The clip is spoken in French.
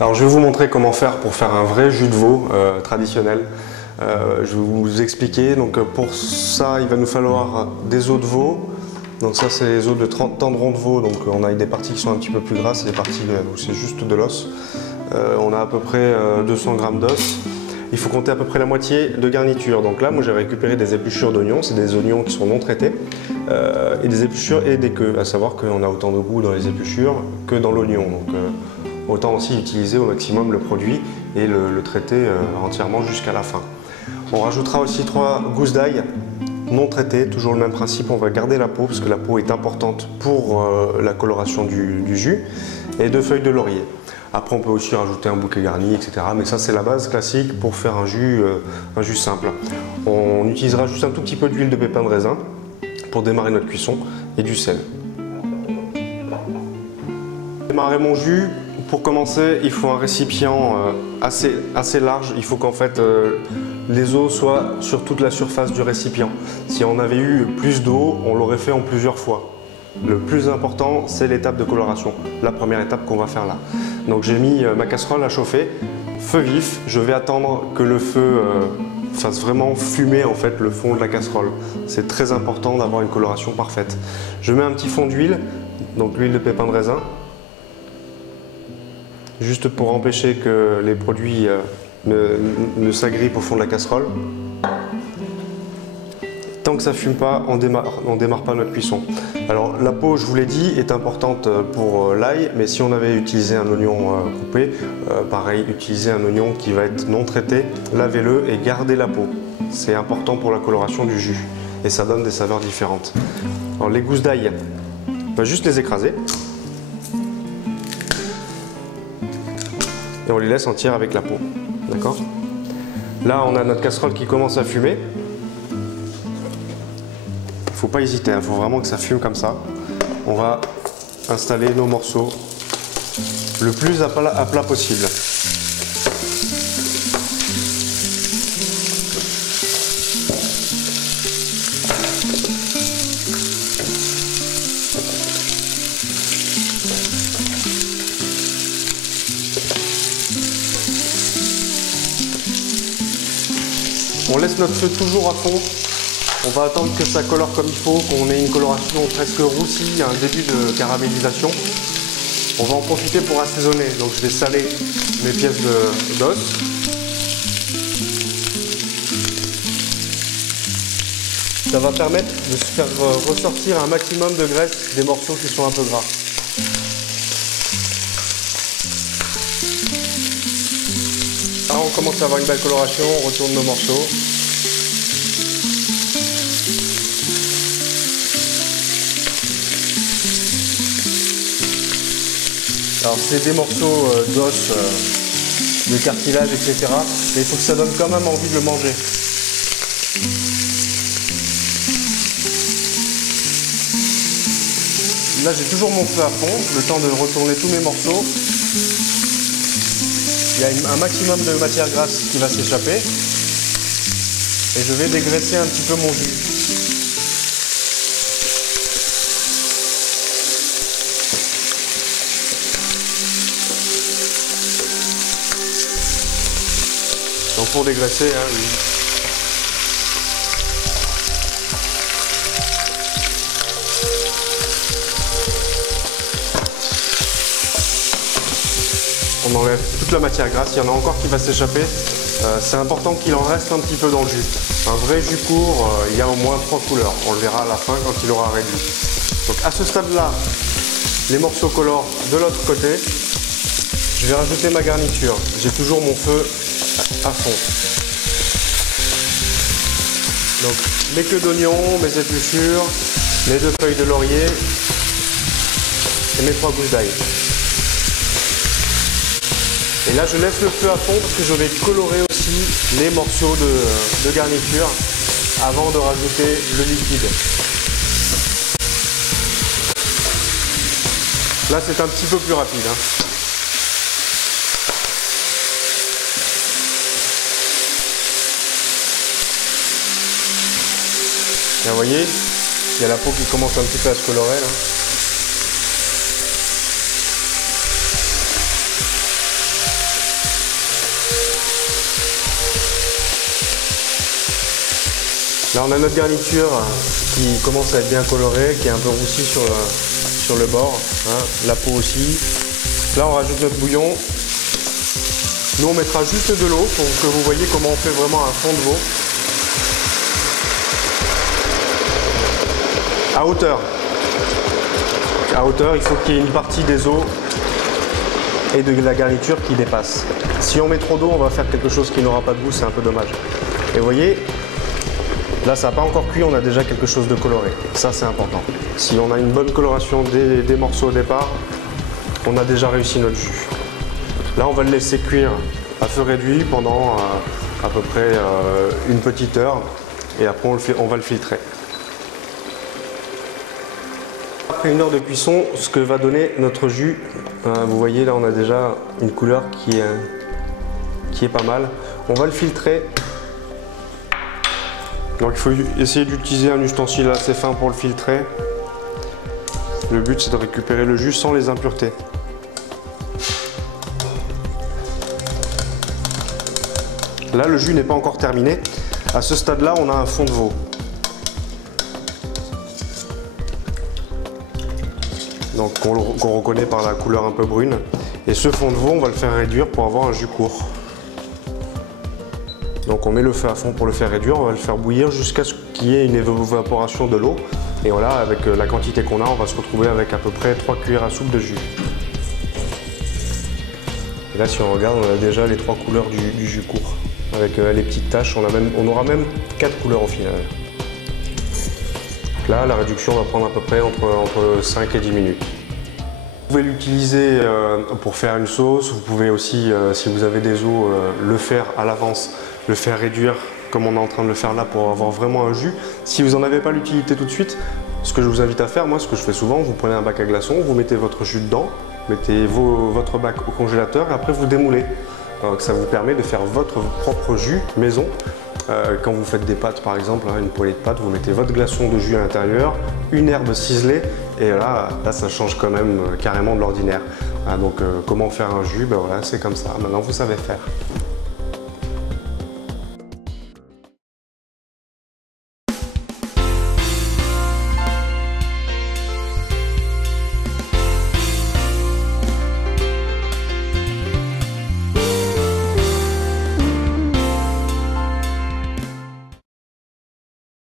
Alors je vais vous montrer comment faire pour faire un vrai jus de veau traditionnel. Je vais vous expliquer. Donc pour ça, il va nous falloir des os de veau. Donc ça, c'est les os de tendron de veau. Donc on a des parties qui sont un petit peu plus grasses et des parties où c'est juste de l'os. On a à peu près 200 g d'os. Il faut compter à peu près la moitié de garniture. Donc là, moi j'ai récupéré des épluchures d'oignons. C'est des oignons qui sont non traités. Et des épluchures et des queues. À savoir qu'on a autant de goût dans les épluchures que dans l'oignon. Donc autant aussi utiliser au maximum le produit et le traiter entièrement jusqu'à la fin. On rajoutera aussi 3 gousses d'ail non traitées, toujours le même principe, on va garder la peau parce que la peau est importante pour la coloration du jus, et 2 feuilles de laurier. Après on peut aussi rajouter un bouquet garni, etc. Mais ça c'est la base classique pour faire un jus simple. On utilisera juste un tout petit peu d'huile de pépin de raisin pour démarrer notre cuisson et du sel. Démarrer mon jus. Pour commencer, il faut un récipient assez large. Il faut qu'en fait les os soient sur toute la surface du récipient. Si on avait eu plus d'eau, on l'aurait fait en plusieurs fois. Le plus important, c'est l'étape de coloration, la première étape qu'on va faire là. Donc j'ai mis ma casserole à chauffer, feu vif. Je vais attendre que le feu fasse vraiment fumer en fait le fond de la casserole. C'est très important d'avoir une coloration parfaite. Je mets un petit fond d'huile, donc l'huile de pépin de raisin. Juste pour empêcher que les produits ne s'agrippent au fond de la casserole. Tant que ça ne fume pas, on démarre pas notre cuisson. Alors la peau, je vous l'ai dit, est importante pour l'ail, mais si on avait utilisé un oignon coupé, pareil, utilisez un oignon qui va être non traité, lavez-le et gardez la peau. C'est important pour la coloration du jus et ça donne des saveurs différentes. Alors les gousses d'ail, on va juste les écraser. Et on les laisse entières avec la peau. D'accord? Là, on a notre casserole qui commence à fumer. Il ne faut pas hésiter, il faut vraiment que ça fume comme ça. On va installer nos morceaux le plus à plat possible. On laisse notre feu toujours à fond. On va attendre que ça colore comme il faut, qu'on ait une coloration presque roussie, un début de caramélisation. On va en profiter pour assaisonner. Donc je vais saler mes pièces d'os. Ça va permettre de se faire ressortir un maximum de graisse des morceaux qui sont un peu gras. Alors on commence à avoir une belle coloration, on retourne nos morceaux. Alors c'est des morceaux d'os, de cartilage, etc. Mais il faut que ça donne quand même envie de le manger. Là j'ai toujours mon feu à fond, le temps de retourner tous mes morceaux. Il y a un maximum de matière grasse qui va s'échapper. Et je vais dégraisser un petit peu mon jus. Donc pour dégraisser, oui. On enlève toute la matière grasse, il y en a encore qui va s'échapper. C'est important qu'il en reste un petit peu dans le jus. Un vrai jus court, il y a au moins 3 couleurs. On le verra à la fin quand il aura réduit. Donc à ce stade-là, les morceaux colorent de l'autre côté. Je vais rajouter ma garniture. J'ai toujours mon feu à fond. Donc mes queues d'oignon, mes épluchures, mes 2 feuilles de laurier et mes 3 gousses d'ail. Et là, je laisse le feu à fond parce que je vais colorer aussi les morceaux de garniture avant de rajouter le liquide. Là, c'est un petit peu plus rapide. Là, vous voyez, il y a la peau qui commence un petit peu à se colorer là. Là on a notre garniture qui commence à être bien colorée, qui est un peu roussie sur le bord, hein, la peau aussi. Là on rajoute notre bouillon. Nous on mettra juste de l'eau pour que vous voyez comment on fait vraiment un fond de veau. À hauteur. À hauteur, il faut qu'il y ait une partie des os et de la garniture qui dépasse. Si on met trop d'eau, on va faire quelque chose qui n'aura pas de goût, c'est un peu dommage. Et vous voyez, là ça n'a pas encore cuit, on a déjà quelque chose de coloré. Ça c'est important. Si on a une bonne coloration des morceaux au départ, on a déjà réussi notre jus. Là on va le laisser cuire à feu réduit pendant à peu près une petite heure et après on va le filtrer. Après une heure de cuisson, ce que va donner notre jus, vous voyez là on a déjà une couleur qui est pas mal. On va le filtrer. Donc il faut essayer d'utiliser un ustensile assez fin pour le filtrer. Le but c'est de récupérer le jus sans les impuretés. Là le jus n'est pas encore terminé. À ce stade-là, on a un fond de veau. Donc qu'on reconnaît par la couleur un peu brune. Et ce fond de veau, on va le faire réduire pour avoir un jus court. Donc on met le feu à fond pour le faire réduire, on va le faire bouillir jusqu'à ce qu'il y ait une évaporation de l'eau. Et voilà, avec la quantité qu'on a, on va se retrouver avec à peu près 3 cuillères à soupe de jus. Et là si on regarde, on a déjà les 3 couleurs du jus court. Avec les petites taches, on aura même 4 couleurs au final. Là, la réduction va prendre à peu près entre 5 et 10 minutes. Vous pouvez l'utiliser pour faire une sauce, vous pouvez aussi, si vous avez des os, le faire à l'avance, le faire réduire comme on est en train de le faire là pour avoir vraiment un jus. Si vous n'en avez pas l'utilité tout de suite, ce que je vous invite à faire, moi ce que je fais souvent, vous prenez un bac à glaçons, vous mettez votre jus dedans, mettez votre bac au congélateur et après vous démoulez. Donc ça vous permet de faire votre propre jus maison. Quand vous faites des pâtes par exemple, une poêlée de pâtes, vous mettez votre glaçon de jus à l'intérieur, une herbe ciselée et là ça change quand même carrément de l'ordinaire. Donc comment faire un jus, ben voilà, c'est comme ça, maintenant vous savez faire.